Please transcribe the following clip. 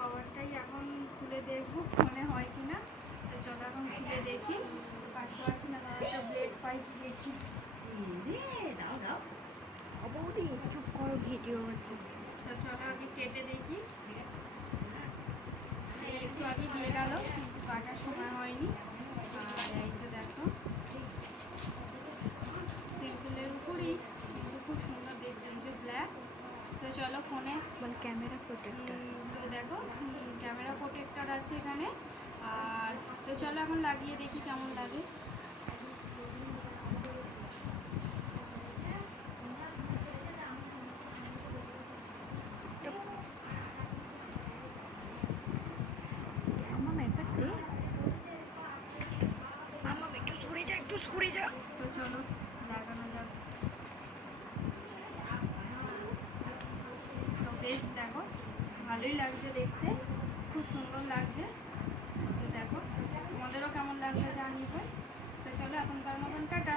কভারটাই এখন খুলে দেখবো ফোনে হয় কি না। তো চলো এখন খুলে দেখি। কাটতে পারছি না, কারণ একটা ব্লেড পাই দেখি। দাও দাও বৌদি, চুপ করো, ভিডিও হচ্ছে। তো চলো আগে কেটে দেখি। একটু আগে দিয়ে গেল, কিন্তু কাটার সময় হয়নি। আর এই যে দেখো, সিম্পলের উপরই কিন্তু খুব সুন্দর দেখতে, এই যে ব্ল্যাক। তো চলো ফোনে মানে ক্যামেরা প্রোটেক্টর। তো দেখো ক্যামেরা প্রোটেক্টর আছে এখানে। আর তো চলো এখন লাগিয়ে দেখি কেমন লাগে। আমার একবার দে, আমার একটু সরে যা, একটু সরে যা। তো চলো লাগানো যাক। তো বেশ দেখো, ভালোই লাগছে দেখতে, খুব সুন্দর লাগছে। তো দেখো তোমাদেরও কেমন লাগলো জানিয়ে। তো চলো এখনকার মতন টাটা।